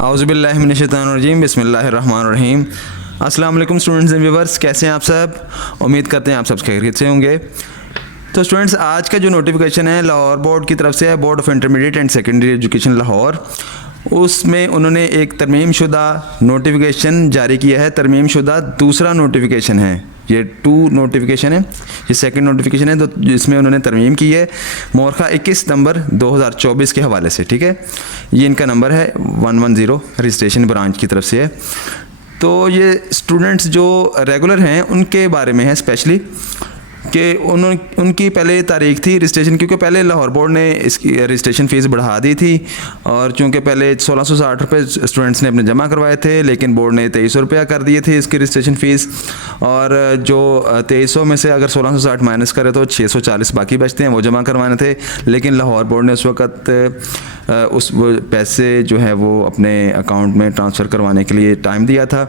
आउज़ुबिल्लाहि मिनश्शैतानिर्रजीम बिस्मिल्लाहिर्रहमानिर्रहीम। अस्सलाम वालेकुम स्टूडेंट्स एंड व्यूअर्स, कैसे हैं आप सब? उम्मीद करते हैं आप सब खैरियत से होंगे। तो स्टूडेंट्स, आज का जो नोटिफिकेशन है लाहौर बोर्ड की तरफ से है, board of intermediate and secondary education Lahore. उसमें उन्होंने एक तरमीम शुदा नोटिफिकेशन जारी किया है। तरमीम शुदा दूसरा नोटिफिकेशन है, ये 2 नोटिफिकेशन है, ये सेकंड नोटिफिकेशन है। तो जिसमें उन्होंने तरमीम की है मोरखा 21 सितंबर 2024 के हवाले से, ठीक है। ये इनका नंबर है 110, रजिस्ट्रेशन ब्रांच की तरफ से है। तो ये स्टूडेंट्स जो रेगुलर हैं उनके बारे में है स्पेशली कि उनकी पहले तारीख थी रजिस्ट्रेशन, क्योंकि पहले लाहौर बोर्ड ने इसकी रजिस्ट्रेशन फ़ीस बढ़ा दी थी। और चूँकि पहले 1660 रुपये स्टूडेंट्स ने अपने जमा करवाए थे, लेकिन बोर्ड ने 2300 रुपया कर दिए थे इसकी रजिस्ट्रेशन फ़ीस। और जो 2300 में से अगर 1660 माइनस करें तो 640 बाकी बचते हैं, वो जमा करवाने थे। लेकिन लाहौर बोर्ड ने उस वक़्त उस पैसे जो है वो अपने अकाउंट में ट्रांसफ़र करवाने के लिए टाइम दिया था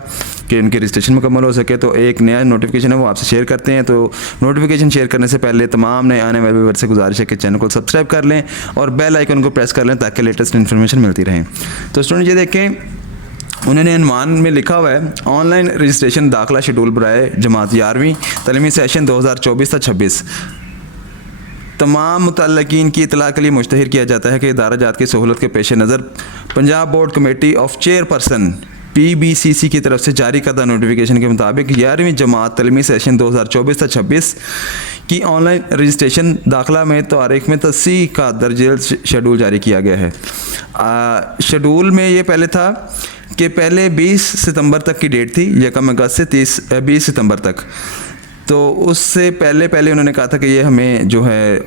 कि उनकी रजिस्ट्रेशन मुकम्मल हो सके। तो एक नया नोटिफिकेशन है वो आपसे शेयर करते हैं। तो नोटिफिकेशन शेयर करने से पहले तमाम नए आने वाले व्यूअर्स से गुजारिश है कि चैनल को सब्सक्राइब कर लें और बेल आइकन को प्रेस कर लें ताकि लेटेस्ट इन्फॉर्मेशन मिलती रहे। तो स्टूडेंट ये देखें, उन्होंने अनुमान में लिखा हुआ है ऑनलाइन रजिस्ट्रेशन दाखिला शेड्यूल बराए जमात 11वीं तलीमी सेशन 2024-26 तमाम मुतल्लिकीन की इतला के लिए मुश्तहिर किया जाता है कि इदारा जात की सहूलत के पेश नज़र Punjab board committee of chairperson PBCC की तरफ से जारी करदा नोटिफिकेशन के मुताबिक 11वीं जमात तलीमी सेशन 2024-26 की ऑनलाइन रजिस्ट्रेशन दाखिला में तारीख में तस्सी का दर्जे शेड्यूल जारी किया गया है। शेड्यूल में ये पहले था कि पहले 20 सितंबर तक की डेट थी, 1 अगस्त से 20 सितंबर तक। तो उससे पहले उन्होंने कहा था कि ये हमें जो है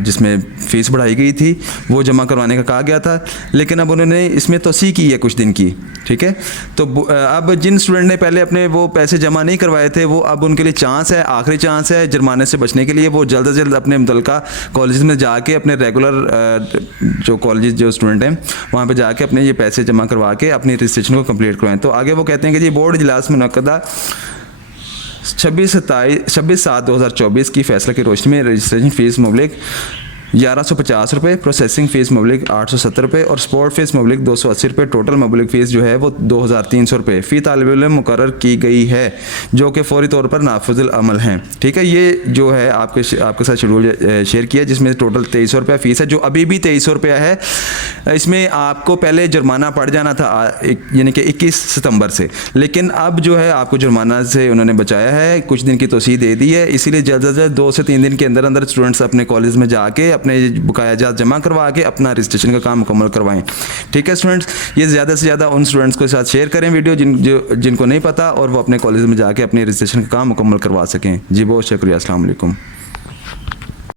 जिसमें फ़ीस बढ़ाई गई थी वो जमा करवाने का कहा गया था, लेकिन अब उन्होंने इसमें तोसी की है कुछ दिन की, ठीक है। तो अब जिन स्टूडेंट ने पहले अपने वो पैसे जमा नहीं करवाए थे, वो अब उनके लिए चांस है, आखिरी चांस है जुर्माने से बचने के लिए। वो जल्द से जल्द अपने मुतल्लिका कॉलेज में जाके अपने रेगुलर जो कॉलेज जो स्टूडेंट हैं वहाँ पर जाके अपने ये पैसे जमा करवा के अपनी रजिस्ट्रेशन को कम्प्लीट करवाएँ। तो आगे वो कहते हैं कि जी बोर्ड इजलास मुनक्कदा 26/7/2024 की फ़ैसला की रोशनी में रजिस्ट्रेशन फ़ीस मुबलिक 1150 रुपये, प्रोसेसिंग फ़ीस मुबलिक 870 रुपये और स्पोर्ट फ़ीस मुबलिक 280 रुपये। टोटल मुबलिक फ़ीस जो है वो 2300 रुपये फ़ी तालिब इल्म मुकर्रर की गई है, जो कि फ़ौरी तौर पर नाफिज़ुल अमल हैं, ठीक है। ये जो है आपके साथ शेड्यूल शेयर किया, जिसमें टोटल 2300 रुपया फ़ीस है, जो अभी भी 2300 रुपया है। इसमें आपको पहले जुर्माना पड़ जाना था यानी कि 21 सितंबर से, लेकिन अब जो है आपको जुर्माना से उन्होंने बचाया है, कुछ दिन की तोसी दे दी है। इसीलिए जल्द से जल्द 2 से 3 दिन के अंदर अंदर स्टूडेंट्स अपने कॉलेज में जाके अपने बकाया जात जमा करवा के अपना रजिस्ट्रेशन का काम मुकम्मल करवाएं, ठीक है स्टूडेंट्स। ये ज़्यादा से ज़्यादा उन स्टूडेंट्स के साथ शेयर करें वीडियो जिनको नहीं पता, और वो अपने कॉलेज में जाके अपने रजिस्ट्रेशन का काम मुकम्मल करवा सकें। जी बहुत शुक्रिया, अस्सलाम वालेकुम।